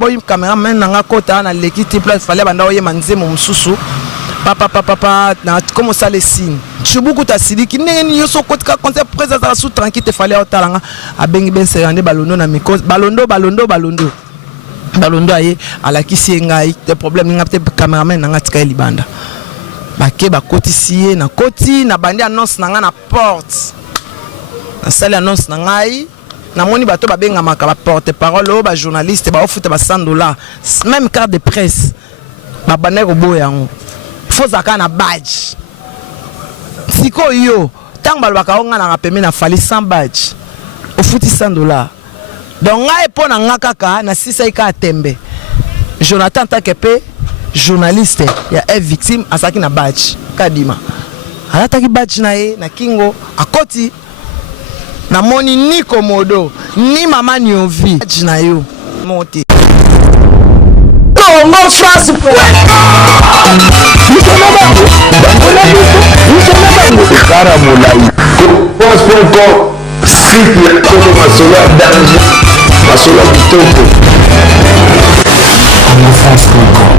boy cameraman nanga kota na l'équipe là il fallait banda oye manze mon mususu papa na comment ça les signes chibuku ta siliki ndenge yo so kotika concert présence la sous tranquille te fallait otalanga abengi ben serande balondo na miko balondo aye ala kisi ngai te problème nga peut cameraman nanga tika libanda bake ba kotisier na koti na bandi annonce nanga na porte na salle annonce ngai na moni bato ba benga maka porte parole ba journaliste ba ofuta ba $100 même carte de presse ba bande ko boyango faut zaka na badge siko yo tang balbaka onga na peme na fali 100 badge ofuti $100 donc ngai po na ngakaka na sisa ika tembe Jonathan Takepe journaliste ya victime asaki na badge kadima alataki badge na ye na kingo akoti na moni ni komodo ni mama nyovi na yo monte non France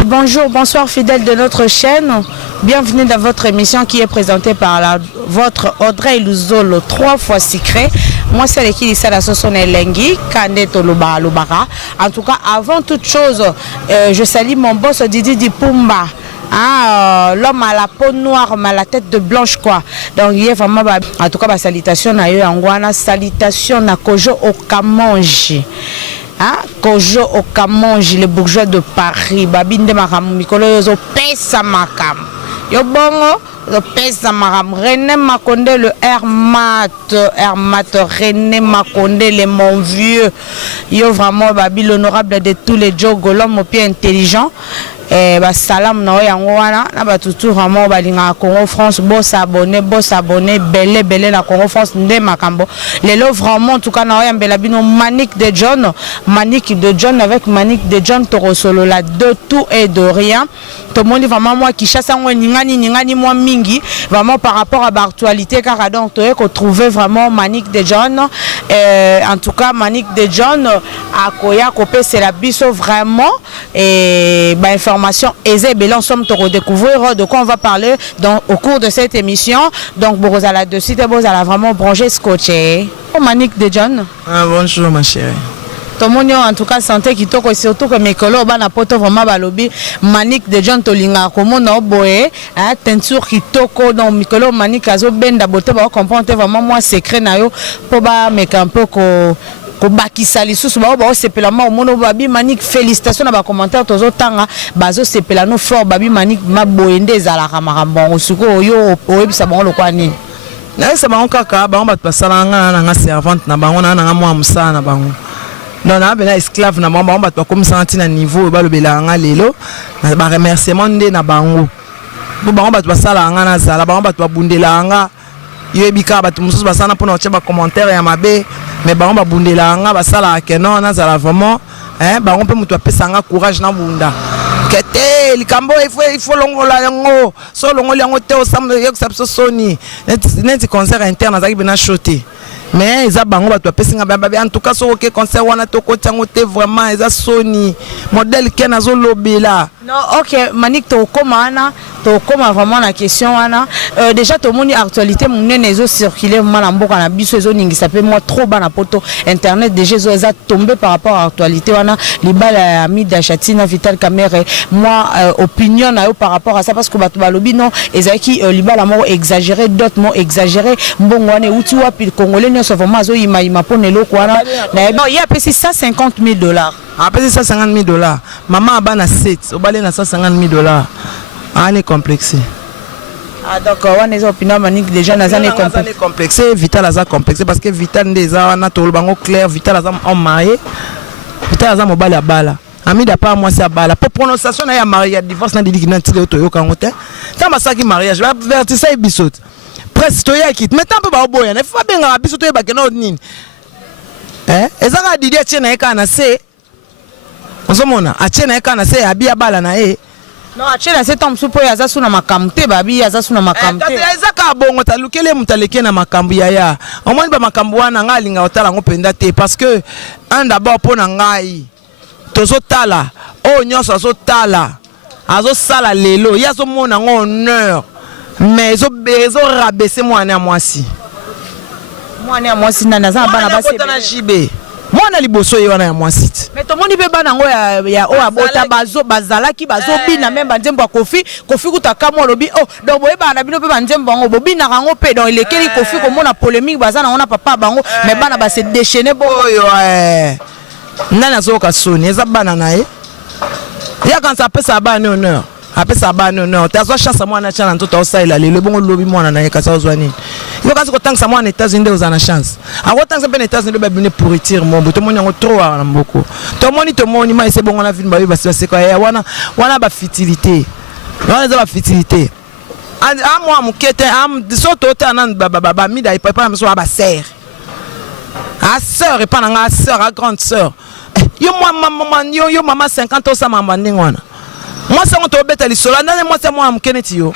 Bonjour, bonsoir fidèles de notre chaîne. Bienvenue dans votre émission qui est présentée par votre Audrey Luzolo 3 fois secret. Moi c'est l'équipe de la Sosone Lengi, Kande Toluba Lubara. En tout cas, avant toute chose, je salue mon boss Didi Dipumba. L'homme à la peau noire, mais à la tête de blanche quoi. Donc il est vraiment en tout cas ma salutation à eux en salutation à Kojo Okamonji. Kojo Okamonji, les bourgeois de Paris, babinde makam mikolo yozo pesa makam. Yo bongo le pesa makam. René Makonde le Hermat René Makonde le mon vieux. Yo vraiment babi l'honorable de tous les jogos, l'homme au pied intelligent. Salam na yango wana na batutu vraiment balinga Congo France boss abonné belé na Congo France nde makambo lelo vraiment en tout cas na yambela bino Manic de John avec Manic de John Toro solo la de tout et de rien tout le monde vraiment moi qui chasse en ningani moi mingi vraiment par rapport à l'actualité car donc tu as trouvé vraiment Manic de John en tout cas Manic de John à Koya Kopé c'est la biso vraiment et information aisée et en somme te redécouvrir de quoi on va parler au cours de cette émission. Donc vous allez dessus vous allez vraiment brancher scotché. Manic de John. Bonjour ma chérie. Tout le monde en tout cas santé qui toque surtout que mes collègues na poto vraiment balobi Manic de John tolinga comme on a boé teinture qui toko donc Mikolo Manic azo benda bote ba comprendre vraiment moi secret na yo pour ba make un peu ko bakisa lisusu ba sepela ma mono babi Manic félicitations na ba commentaire tozo tanga bazo sepela no fort babi Manic maboyende ezala makambo osuko yo oyebisa bango lokwani na se bango kaka bango bat pasalanga na nga servante na bango na nga mwa musa na bango non na bena esclave na bango bat comme senti na niveau ba lobela nga lelo na ba remerciement nde na bango bo bango bat pasalanga na zala bango bat babundela nga yebika bat mususu basana pona otia ba commentaire ya mabe mais bango babundela nga basala ke non na zala vraiment bango pe mutu apesanga courage na bunda kete likambo il faut longola yango so longola yango te osambe yo sapso soni net concert interne azaki bena shoté mais eza bango bato apesinga babe en tout cas so ok concert wana to kotiango te vraiment eza soni modèle ken azo lobela non ok Manic to komana to koma vraiment la question wana déjà to moni actualité munene ezo circuler mala mboka na biso ezo ningisa pe moi trop bana poto internet déjà ezo eza tombé par rapport à actualité wana libala ami d'Achatina Vital Kamere moi opinion na yo par rapport à ça parce que bato balobi non ezaki libala mo exagéré d'autres mots exagéré mbongo wana uti wapi congolais nyonso vraiment azo ima pone loko wana non il y a payé $150,000 après $150,000 maman abana 7 obale na $150,000 on est complexé. Donc on est opinion Manic déjà na zane complexé Vital aza complexé parce que Vital ndeza na to bango clair Vital aza en marié Vital aza mobala bala ami d'apa moi c'est bala pour prononciation na ya mariage divorce na dignité to yo kangote ta masaki mariage va vertisa e bisot presque to ya kit mais tant peu ba boya na fa benga bisot to ba kena nini ezaka Didier tiena eka na se ozomona atiena eka na se abia bala na non achela c'est tom supo ya zasu na makamte babi ya zasu na makamte ezaka bongo talukele mutaleke na makambu ya omoni ba makambu wana nga linga otala ngo penda te parce que un d'abord pona ngai tozotala oyo nyonso azotala azosala lelo ye azomona ngo honneur mais ezorabese mwana ya mwasi nana aza na bana basebana jibe mwana liboso ye wana ya mwasi ti mais tomoni mpe bana yango ya oyo abota bazalaki bazobina meme banzembo ya kofi kutaka mo alobi o donc boyebaka na bino mpe banzembo yango bobinaka yango mpe donc elekeli kofi komona polémique baza nango na papa bango mais bana base déchaîné oyo nani azoyoka soni eza bana na ye yakanisa apesa bana honneur apesa bana honneur te azwa chance mwana tia na nzoto aosalela lelo bongo lobi mwana na ye kasi azwa nini yo kasi kotangisa mwana États-Unis nde oza na chance akotangisa mpe na États-Unis nde babine pourriture mombo tomoni yango trop na mboko tomoni ma ese bongo na vino babi basi baseka ya wana bafutilité wana eza bafutilité amwa moke te so toota nani bamida epa na biso ba basere aseur epa na nga aseur a grande sœur yo mama 50 osamamba ndenge wana mwasi yango tobeta lisolo ndane mwasi ya mwana moke neti yo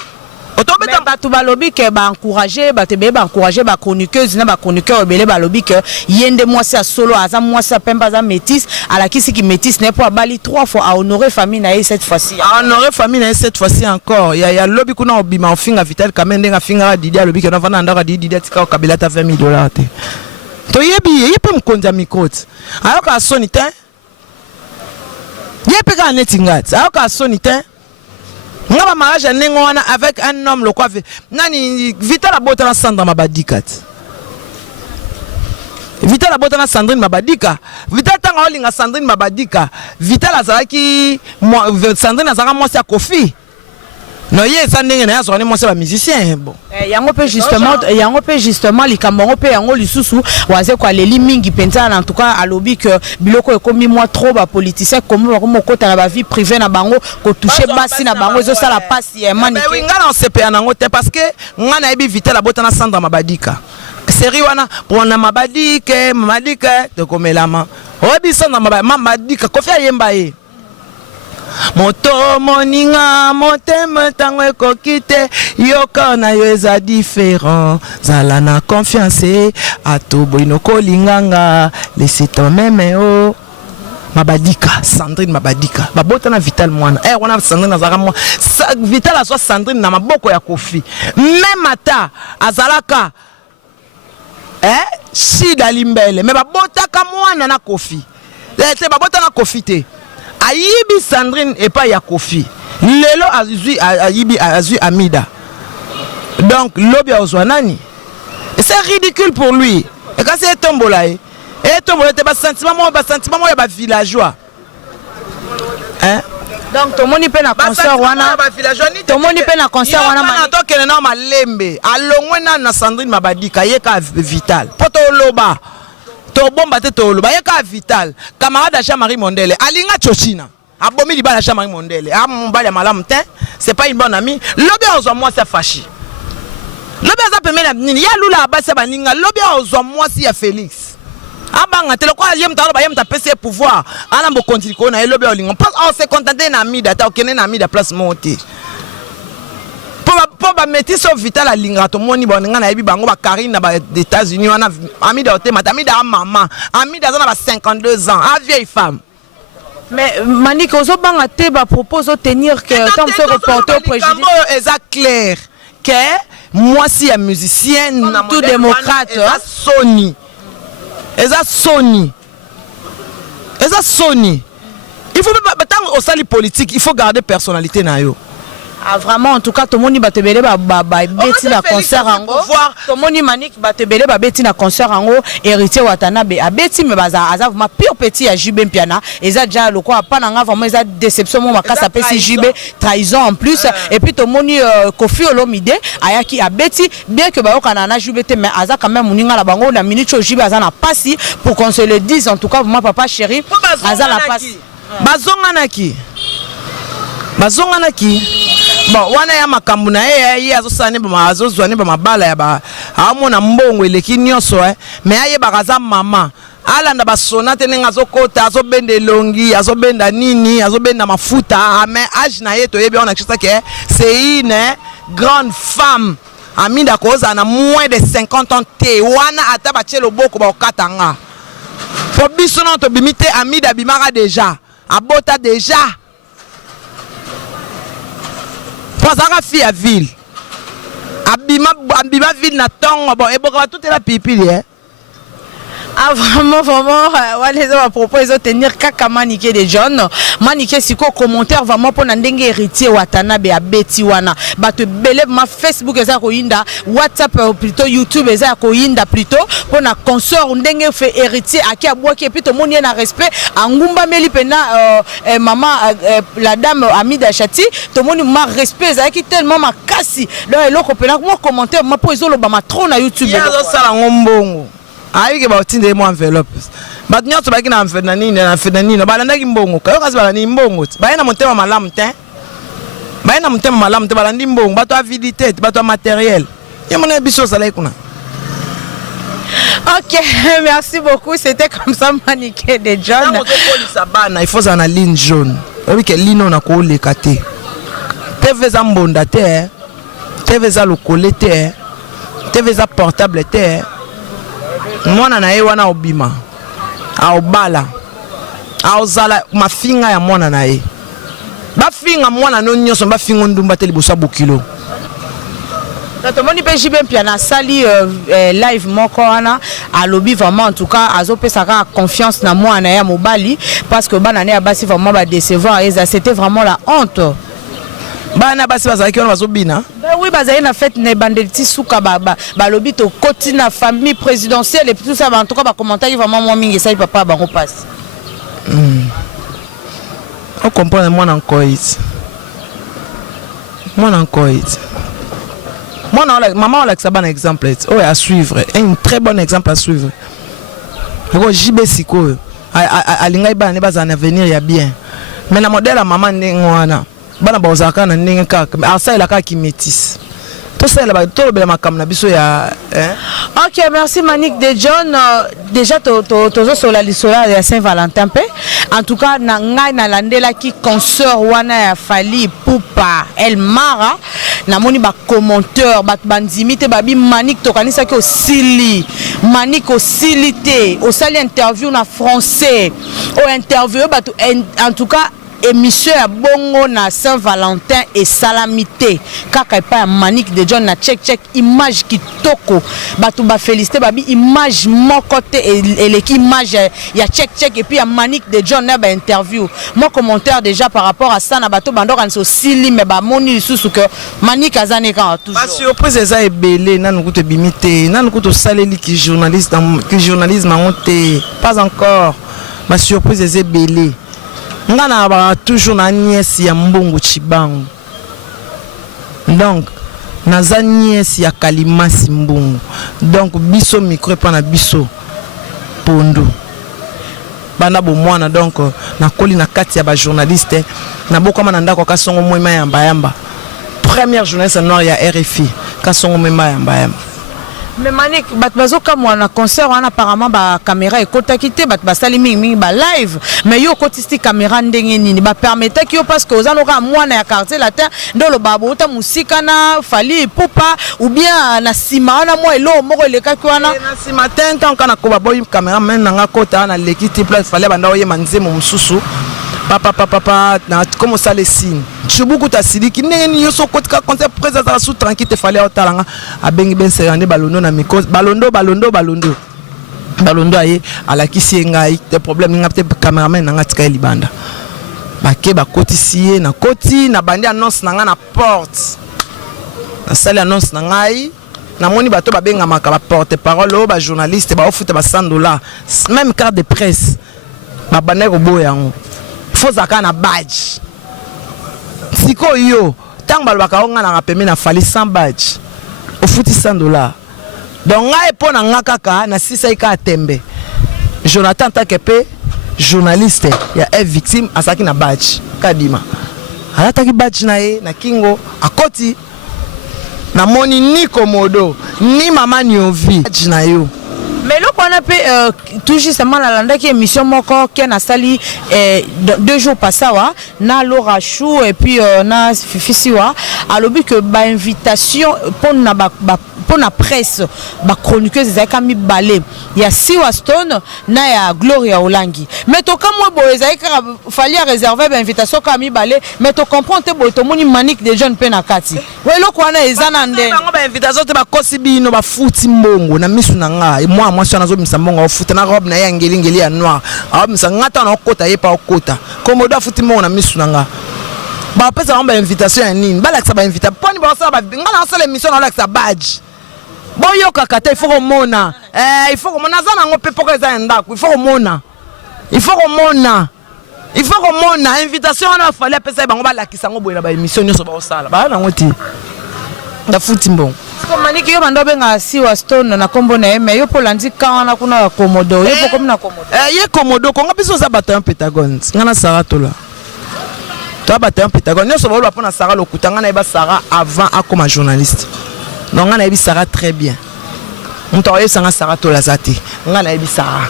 otobeta bato balobi ke baencourage bato ebele baencourage bachroniqueuse na bachroniqueur ebele balobi ke ye nde mwasi ya solo aza mwasi ya pembe aza métis alakisiki métis ne po abali 3 fois à honorer famille na ye cette fois-ci à honorer famille na ye cette fois-ci encore ya lobi kuna obima ofinga Vital Kamerhe ndenge afingaka Didi alobi ke navanda ndaka Didi atika okabela ta $20 te toyebi ye mpe mokonzi ya mikro ti ayoka soni te ye mpe kaka neti ngati ayoka soni te nga ba mariage ya ndenge wana avec un homme lokwa nani Vital abotana Sandra Mabadika ti Vital abotana Sandrine Mabadika Vital tanga olinga Sandrine Mabadika Vital azalaki Sandrine azalaka mwasi ya Kofi no ye eza ndenge na ye azwaka ne mwasi ya bamusicien bon yango mpe justement likambo yango mpe yango lisusu waze koaleli mingi mpenza en tout cas alobi ke biloko ekomi mwa trop bapoliticien komi bakomokota na bavie privé na bango kotouche basi na bango ezosala pasi ya manike nga na osepeya nango te parce que nga nayebi Vital abotana Sandra Mabadika série wana mpona Mabadika tokomelama oyebi Sandra Mabadika Kofi ayemba ye moto moninga motema tango ekoki te yoka na yo eza différent zala na confiance atoboino kolinganga laisse ton meme o Mabadika Sandrine Mabadika babota na Vital mwana wana Sandrine azalaka mwa Vital azwa Sandrine na maboko ya Kofi même ata azalaka shida limbele me babotaka mwana na Kofi te babota na Kofi te ayibi Sandrine epa ya Kofi lelo azui Amida donc lobi azwa nani c'est ridicule pour lui et quand c'est tombola te ba sentiment mo ya ba villageois donc tomoni pe na concert wana mani tokene na malembe alongwe na Sandrine Mabadika yeka Vital poto loba to bomba te to loba yeka Vital camarade à Jean-Marie Mondele alinga chochina abomi libala à Jean-Marie Mondele mbali ya malamu te c'est pas une bonne amie lobi ozwa moi ça fâchi lobi aza pemela nini ya lula abasa baninga lobi ozwa moi si ya Félix abanga te lokwa yem ta ba yem ta pese pouvoir ana mo continue ko na lobi olinga on se contenté na Amida ta okene na Amida place monter po ba métis au Vital alinga to moni boninga na yebi bango ba Karine na ba États-Unis wana Amida otema Amida a maman Amida za na ba 52 ans a vieille femme mais Manique ozobanga te ba propose tenir que tant se reporter au préjudice est clair que moi si un musicien tout démocrate Sony il faut tant au sali politique il faut garder personnalité na yo vraiment en tout cas tomoni batebele beti na concert ango tomoni Manique batebele beti na concert ango héritier Watanabe abeti me baza aza vraiment pure petit ya Jubé Mpiana eza déjà le quoi pas nanga vraiment eza déception mo makasa pesi Jubé trahison en plus et puis tomoni Kofi Olomide ayaki abeti bien que bayoka na Jubé te mais aza quand même muninga la bango na minute Jubé aza na passi pour qu'on se le dise en tout cas moi papa chéri aza la passi bazonganaki bon wana ya makambo na ye azosane azozwane ba mabala ya ba amona mbongo eleki nyonso mais aye bakaza mama alanda basona te nenga azokota azobenda elongi azobenda nini azobenda mafuta mais âge na ye toyebi on a que c'est une grande femme Amida koza na moins de 50 ans te wana ata bachelo boko ba okatanga po biso na to bimite Amida bimara déjà abota déjà pozaka fille à ville abima ville na tongo bon eboka tout la pipili hein. Ah vraiment les hommes à propos ils ont tenir kaka maniqué des jeunes maniqué siko commentaire vraiment pour ndenge héritier Watanabe a beti wana bato belé ma Facebook eza ko inda WhatsApp plutôt YouTube eza ko inda plutôt pour na consort ndenge fait héritier aki abwaki et puis tout monde na respect angumba meli pena maman la dame Amida Chati tout monde ma respect eza ki tellement makasi donc eloko pena moi commentaire ma po ezolo ba ma trop na YouTube ya zo sala ngombongo ayi ke ba tinde mo enveloppe bat nyotso ba ki na nini ba landa ki mbongo kayo kasi ba ni mbongo ba na motema malamu te ba na motema malamu te ba landi mbongo ba to avidité ba to matériel ya mona biso sala ikuna. Ok, merci beaucoup. C'était comme ça maniqué de John. Il faut en aller ligne jaune. Oui que ligne on a collé kate. TV za mbonda te, TV za lokole te, TV za portable te. Mwana na ye wana obima aobala aozala mafinga ya mwana na ye bafinga mwana no nyonso bafinga ndumba te liboso bokilo tomoni pe jibe mpia na sali live moko wana alobi vraiment en tout cas azopesaka confiance na mwana ya mobali parce que bana ne abasi vraiment ba décevoir et ça c'était vraiment la honte. Bana basi bazaki wana bazobina. Ben oui, bazali na fête ne bandeti suka balobi to koti na famille présidentielle et puis tout ça en tout cas ba commentaire vraiment moi mingi ça papa bango passe. On comprend moi encore it. Moi encore it. Moi maman on ça bon exemple oh à suivre, un très bon exemple à suivre. Ko jibe siko alinga ibana ne baza na avenir ya bien. Mais la modèle maman ngwana bana bazaka na ndenge kaka asa ilaka ki métis to sala ba to bela makam na biso ya OK, merci Manick de John. Déjà to sur la lisola ya Saint-Valentin pe en tout cas na ngai na landela ki consort wana ya Fali Pupa El Mara na moni ba commenteur ba bandimite babi Manick to kanisa ki osili Manick osilité osali interview na français o interview ba en tout cas émission à bongo na Saint-Valentin et salamité kaka pa Manick de John na check image qui toko batu ba féliciter babi image mon côté et l'équipe image ya check et puis à Manick de John na ba interview mon commentaire déjà par rapport à ça na bato bandora nso sili mais ba moni susu que Manick azane ka toujours ba surprise eza ebele nanu kuto bimité nanu kuto saleli ki journalisme monté pas encore ma surprise eza ebele ngana ba toujours na nièce ya mbongo chibango donc naza nièce ya kalimasi mbongo donc biso micro pa na biso pondo bana bo mwana donc na koli na kati ya ba journaliste na bokoma na ndako kasongo mwema ya mbayamba première journaliste noire ya RFI kasongo mwema ya mbayamba. Mais Manick bat bazoka mwana concert wana apparemment ba caméra ekota kité bat basali mingi ba live mais yo kotisti caméra ndenge nini ba permettre ki yo parce que ozanoka mwana ya quartier latin ndolo babo uta musika na Fali Pupa ou bien na sima wana mo elo moko eleka ki wana na sima tant kana ko ba boy caméra men nga kota na lekiti place Fali banda oye manzemo mususu papa na comme ça les signes chubuku ta siliki ndenge yo so kotika concert présence la sous tranquille te Fali otalanga abengi ben serande balondo na miko balondo aye alakisi ngai te problème nga peut cameraman nga tika libanda bake ba kotisiye na koti na bandi annonce nga na porte na salle annonce ngai na moni bato ba benga maka ba porte parole ba journaliste ba ofuta ba $100 même carte de presse ba bande ko boyango faut zaka na badge siko yo tang balbaka onga na pembe na Fali 100 badge au futi $100 donc ngai po na nga kaka na sisa ika tembe Jonathan Takepe journaliste ya victime asaki na badge kadima alataki badge na ye na kingo akoti na moni ni komodo ni mama nyovi badge na yo. Mais là, on a fait tout justement la landa qui émission moko qui a sali 2 jours passés na Laura Chou et puis na Fifisiwa a l'objet que ba invitation pour na pour la presse ba chroniqueuse ezaka mibale ya Siwa Stone na ya Gloria Olangi mais to comme moi boy ezaka fallait réserver ba invitation ka mibale mais to comprendre te boy to moni manique des jeunes pe na kati welo ko na ezana nde ba invitation te ba kosi bino ba futi mbongo na misu na nga moi so nazo misa mbongo futa na robe na ya ngeli ya noir a misa ngata na okota ye pa okota comme do futi mbongo na misu na nga ba pesa ba invitation ya nini ba laksa ba invita poni ba sala ba ngala sala émission na laksa badge boyo kakata il faut qu'on mona il faut qu'on mona zana ngope poko eza ndako il faut qu'on mona invitation na fallait pesa bango ba lakisa ngo boyela ba émission nyoso ba osala ba na ngoti da futi mbongo comme maniki yo bando benga Siwa Stone na kombo na eme yo polandi kana kuna komodo yo poko na komodo ye komodo konga biso za bataillon Pentagone ngana Sarah tola to bataillon Pentagone nyoso ba pona Sarah lokuta ngana eba Sarah avant à comme journaliste donc ngana ebi Sarah très bien mto yo sanga Sarah tola zati ngana ebi Sarah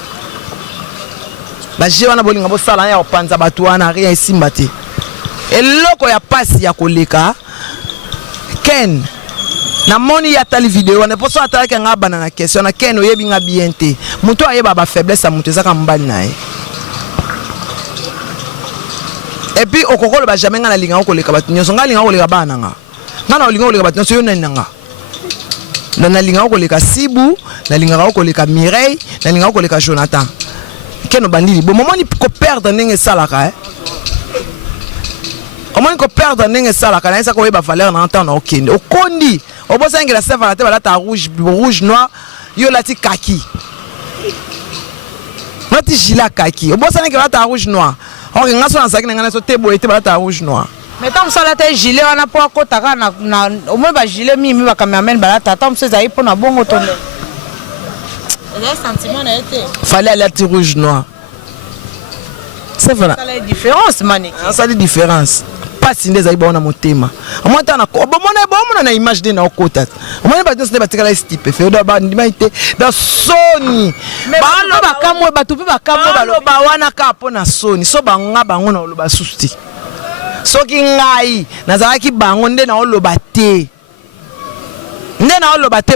ba je wana bolinga bo sala ya opanza batu wana rien isimba te eloko ya pasi ya koleka Ken na moni ya tali vidéo on est pour ça attaquer nga bana na question na Ken oyebi nga bien te muto ayeba ba faiblesse ya muto ezaka mbali na ye et puis okokolo ba jamais nga na linga okoleka batu nyonso nga linga okoleka bana nga na linga okoleka batu nyonso yo nanga na linga okoleka Sibu na linga okoleka Mireille na linga okoleka Jonathan Ken obandili bon moment ni ko perdre ndenge salaka comment ko perdre ndenge salaka na ça ko yeba valeur na entendre okende okondi obosa ngela seva la te balata rouge noir yo lati kaki lati gilet kaki obosa ngela ta rouge noir on ngaso na sakina ngana so tebo ete balata rouge noir mais tant ça la te gilet wana po akotaka na au moins ba gilet mimi ba cameraman balata tant ça za ipo na bongo tonde les sentiments na été fallait lati rouge noir c'est vrai ça la différence manik ça la différence pasi ndeza ibona motema amota na ko bomona na image de na okota omona ba tonse batikala stipe fe do ba ndima ite da soni ba kamwe batu pe ba kamwe ba wana ka pona soni so ba nga bango na oloba susti soki ngai nazalaki bango nde na oloba te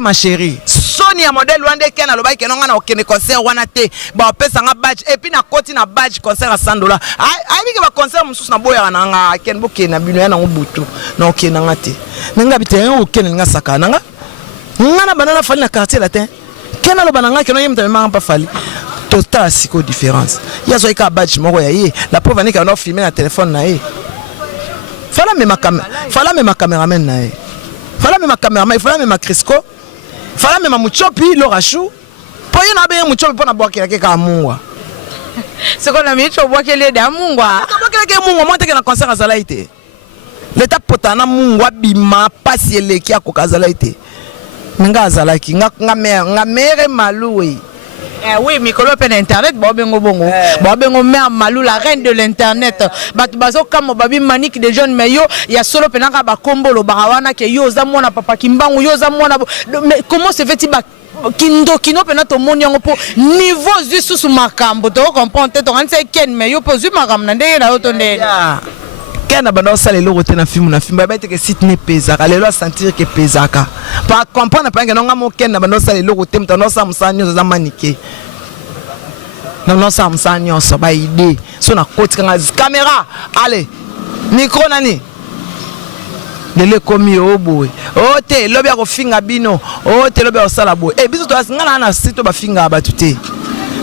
ma chérie soni ya modèle wande Ken aloba ke nonga na okene concert wana te ba pesa nga badge et puis na koti na badge concert à $100 ai bike ba concert mususu na boya na nga Ken boke na bino ya na ngubutu na okena nga te nga bite okene nga saka nga na banana fali na quartier latin Ken aloba na nga ke no yemta mema pa fali total siko différence ya zo ka badge moko ya ye la preuve ni ka no filmer na téléphone na ye fala me ma caméraman na ye fala me ma caméraman fala me ma Crisco fala me ma muchopi lo rashu poye na be muchopi pona bwakela ke ka mungwa c'est qu'on a mis cho bwakela de mungwa bwakela ke mungwa monte ke na concert azala ite leta potana mungwa bima pasi eleki akokazala ite nga azala ki nga mere maloué oui, Mikolo pe internet, bobengo bongo. Bobengo mère Malou, la reine de l'internet. Batu bazo kamo babi manique des jeunes mais yo, il y a solo penanga ba combo lo barawana ke yo za mwana papa kimbangu yo za mwana. Mais comment se fait-il ba kindo kino pena to moni yango po niveau juste sous makambo to comprendre te to ranse Ken mais yo po zu makam na ndenge na yo to ndenge. Ken abanda sala eloko te na film ba bete ke site ne pesaka lelo sentir que pesaka pa comprendre pa ngena ngamo Ken abanda sala eloko te mtano sa musanyo za manike non sa musanyo so ba idée so na koti kanga caméra allez micro nani lele komi oboy o te lobi ya kofinga bino o te lobi ya sala boy biso to ngana na site ba finga ba tuté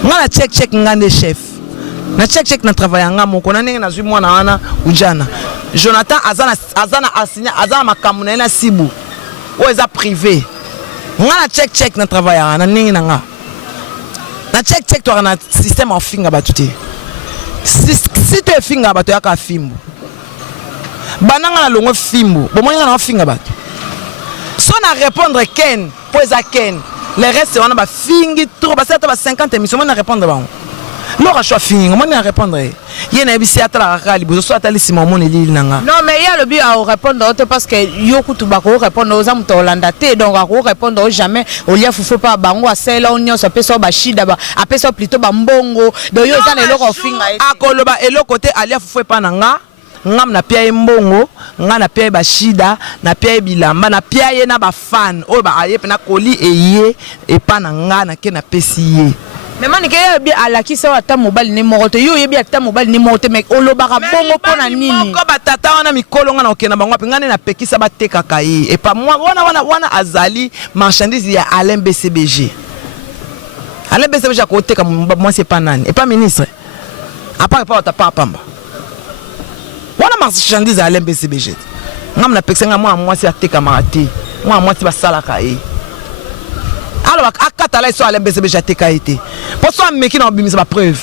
ngana check ngande chef na check na travail nga moko na ndenge na zwi mwana wana ujana Jonathan azana asigna azana makamu na Sibu o eza privé nga na check na travail na ndenge na nga na check to na système of finga batute si to finga bato ya ka fimbo bananga na longo fimbo bomoni na finga bato so na répondre Ken po eza Ken le reste wana ba fingi trop ba 50 émissions na répondre ba Laura choix fini, comment on répondre? Il y a un bisi atala rakali, vous soit allé si maman est nanga. Non mais il y a le but à répondre parce que yoku tubako répondre aux amis Hollanda te donc à répondre jamais au lieu faut pas bango à cela on y a ça peut ça bashida ba après ça plutôt ba mbongo donc yo ça les loko finga akoloba elo côté alia faut pas nanga ngam na pia mbongo nga na pia bashida na pia bilamba na pia ye na ba fan o ba aye na koli eye e pa na nga na ke na pesi ye. Mais manike yebi alakisa ata mobali ni moko te yo yebi ata mobali ni moko te mais olobaka bongo pona nini ko batata wana mikolo nga na okena bango pe ngane na pekisa batekaka ye e pa wana azali marchandise ya Alain BCBG. Alain BCBG ko teka moi c'est pas nani et pas ministre à part ta pamba wana marchandise ya Alain BCBG ngam na pekisa nga moi c'est ateka marati moi c'est basalaka ye. Alors akata la so Alain BCBG ateka été pour ça meki na bimisa ba preuve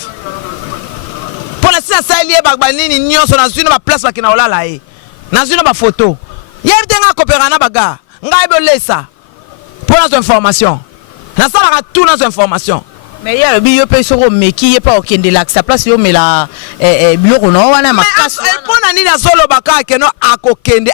pour la ça lié ba nini nyonso na zuna ba place ba kina olala e na zuna ba photo yebite nga coopérer na baga ngai bolesa pour nos informations na ça la tout nos informations mais ya bi yo pe soko meki ye pa okende la sa place yo mela biloko no wana makasi e pona nini azolo baka ke no akokende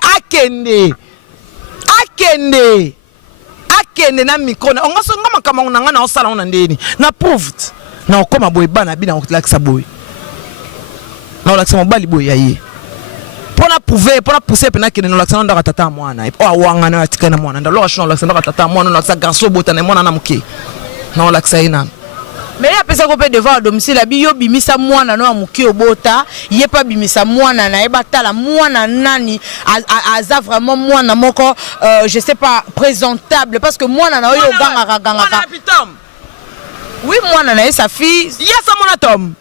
akende na micro na ongaso ngama kama ngana na osala ona ndeni na proved na okoma boy bana bina okilakisa boy na olakisa mobali boy yaye pona prouver pona pousser pena kene no lakisa ndaka tata mwana o awanga na atika na mwana ndalo ashona lakisa ndaka tata mwana no lakisa garçon bota na mwana na muke na olakisa ina. Mais ya pesa ko pe devant domicile abi yo bimisa mwana no amuki obota ye pa bimisa mwana na eba tala mwana nani aza vraiment mwana moko je sais pas présentable parce que mwana na yo ganga oui mwana na sa fille yesa mwana tom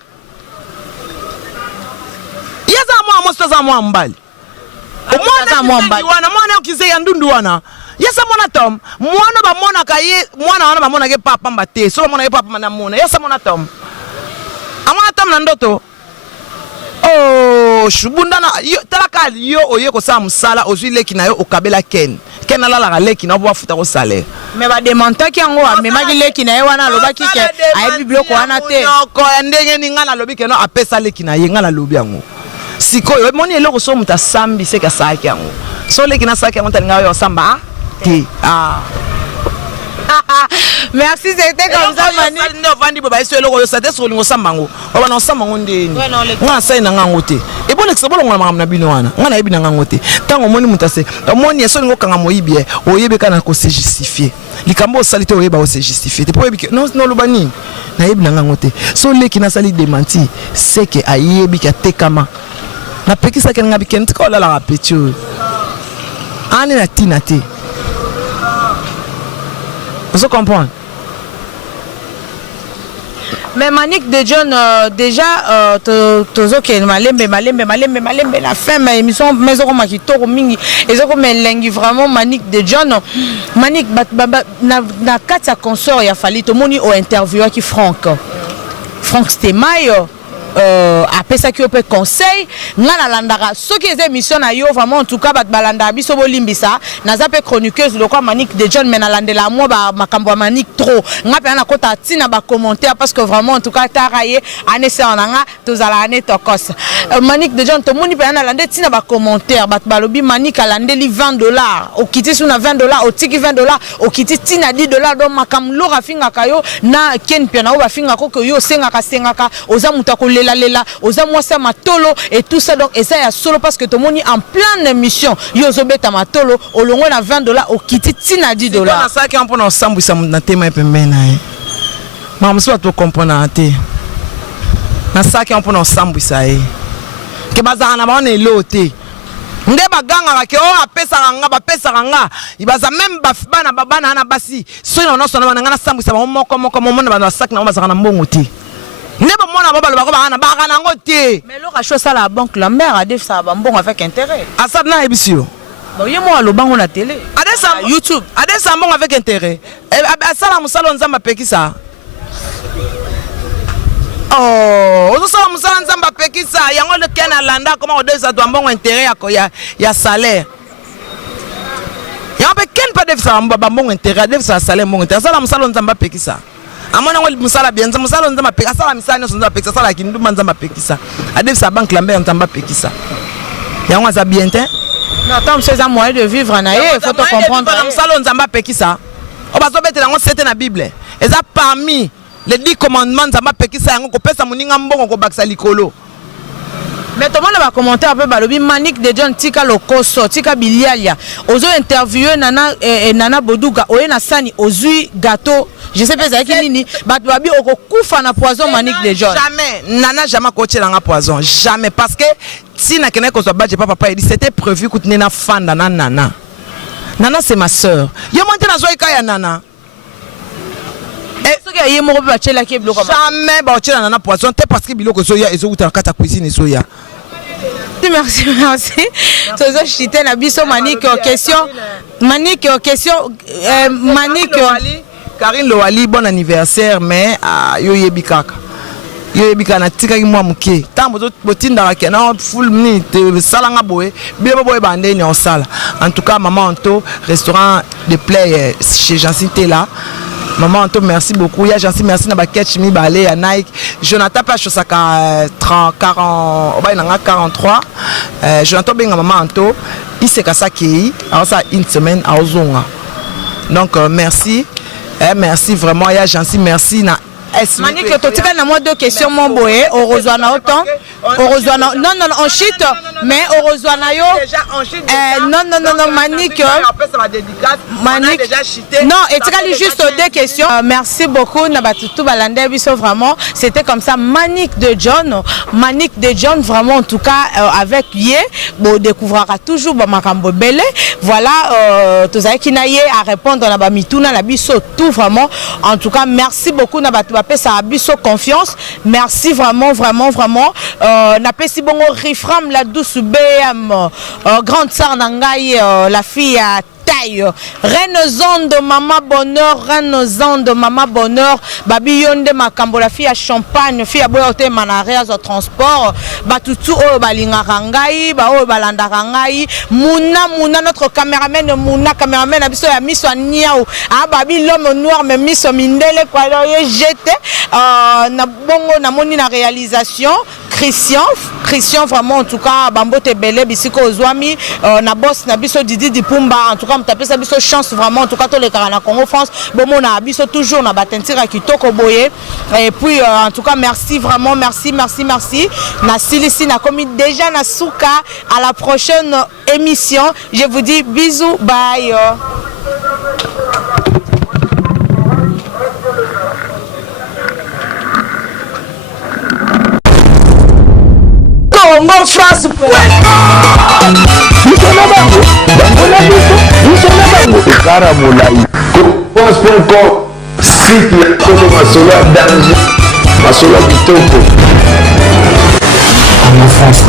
yesa mwana mostoza mwana mbali mwana okize ya ndundu wana yesa mwana tom mwana ba mona ka ye mwana wana ba mona ke papa mbate so mona ke papa na mona yesa mwana tom amwana tom na ndoto oh shubunda na talaka yo oye ko sa musala ozwi leki na yo okabela ken ala la leki na bo futa ko salaire mais ba demanta ki ngo amemaki leki na ye wana lobaki ke ayebi biloko wana te ko ndenge ni ngana lobi ke no apesa leki na ye ngana lobi yango sikoyo moni eloko so muta sambi se ka saki yango so leki na saki yango talinga yo samba ti merci c'était comme ça mani no vandi bo ba eso eloko yo sate so lingo sambango oba na sambango ndeni nga sai na ngango te e bona ke sebolo ngwana na bino wana ngana yebi na ngango te tango moni mutase moni eso lingo kanga moyibi oyebe kana ko se justifier likambo salite oyeba o se justifier te po yebi no lobani na yebi na ngango te so leki na sali démenti c'est que ayebi ka tekama na pekisa ke ngabi ken tiko la la petio ani na tinate. Vous comprenez? Mais Manique de John déjà tozo ke malembe la fin mais émission mais oko makitoko mingi ezoko melengi vraiment Manique de John Manique na kati consort ya fali to moni o interviewer ki Franck Stemayo apesa ki ope conseil ngana landaka soki eze émission na yo vraiment en tout cas bat balanda biso bolimbisa naza pe chroniqueuse lokwa Manique de John mena landela moi ba makambo ya Manique trop ngape na kota tina ba commentaire parce que vraiment en tout cas taraye anese onanga tozala ane tokos Manique de John to moni pe na lande tina ba commentaire bat balobi Manique alandeli $20 okiti suna $20 otiki $20 okiti tina $10 donc makam lora finga kayo na ken pia na ba finga ko yo sengaka oza mutako lela oza mwasa matolo et tout ça donc et ça ya solo parce que tout le monde en pleine émission yo zobeta matolo olongo na $20 okiti tina $10 na ça qui on peut sambwisa na tema pembe na e mama so to comprendre ate na ça qui on peut sambwisa e ke bazana na bana elote nde baganga ke o apesa nga ibaza même bana na basi so na so na ngana sambwisa moko mona bana sac na bazana mbongo te nebo mona baba bana bakana ngote mais loka chose à la banque la mère a dit ça ba mbongo avec intérêt asa na ebisio bon yemo alo bango na télé adesa YouTube adesa mbongo avec intérêt asala musalo nzamba pekisa oh osala musalo nzamba pekisa yango le kena landa comment odesa to mbongo intérêt ya salaire yango pe ken pa defsa mbongo intérêt defsa salaire mbongo intérêt asala musalo nzamba pekisa amona ngol musala bien musala nzamba pekisa sala misana nzamba pekisa sala kindu nzamba pekisa adefsa banque lambe nzamba pekisa yango za bien te non tant c'est un moyen de vivre na il faut te comprendre musala nzamba pekisa obazo betela ngo c'était na bible eza parmi les 10 commandements nzamba pekisa yango ko pesa muninga mbongo ko bakisa likolo Mais tout le monde va commenter un peu balobi Manic de John tika lokoso tika bilialia ozo interviewer Nana Boduga oyena sani ozui gâteau je sais pas ça qui nini bato babi okokufa na poison Manic de John jamais Nana jamais coaché na poison jamais parce que si na kena ko so badje papa il dit c'était prévu que Nana fanda na Nana c'est ma sœur yo monte na zoika ya Nana jamais ba Nana poison parce que biloko soya ezo uta kata cuisine soya. Merci. Tozo chité na biso Manic question. Manic Karine Loali bon anniversaire mais yo yebikaka. Yo yebika na tikaki mwa muke. Tambo botinda ka na full minute salanga boye. Bilo boye bande ni on sala. En tout cas maman Anto restaurant de play chez Jancité là. Maman Anto, merci beaucoup. Ya Jansi, merci na baket chimi balé à Nike. Jonathan pas chosaka 43. Jonathan benga maman Anto. Il s'est kasa ki. Alors ça une semaine à Ozonga. Donc merci. Merci vraiment. Ya Jansi, merci na Manic, tu as moi deux questions mon boy. Au rejoindre autant. Au rejoindre non on chute mais au rejoindre yo. Non Manic. Non et tu as juste deux questions. Merci beaucoup Nabatutu Balande biso vraiment c'était comme ça Manic de John vraiment en tout cas avec Yé bon découvrira toujours makambo belé voilà tout ça qui n'a à répondre na ba mituna na biso tout vraiment en tout cas merci beaucoup Nabatu ça a biso confiance merci vraiment na pesi bongo Rifram la douce BM grande sœur nangai la fille à taille reine zonde maman bonheur babi yonde makambo la fille à champagne fille à boyote manarea au transport batutu o balinga rangai ba o balanda rangai muna notre caméraman caméraman abiso ya miso niao babi l'homme noir mais miso mindele kwa jeté na bongo na moni na réalisation Christian vraiment en tout cas bambote belé bisiko ozwami na boss na biso Didi Dipumba en tout cas m'taper ça biso chance vraiment en tout cas tous les Carana Congo France bon mon na biso toujours na batentira kitoko boye et puis en tout cas merci vraiment merci na silisi na commis déjà na souka à la prochaine émission je vous dis bisous bye. Congo France site ya Congo masolo danger masolo kitoko. Congo France.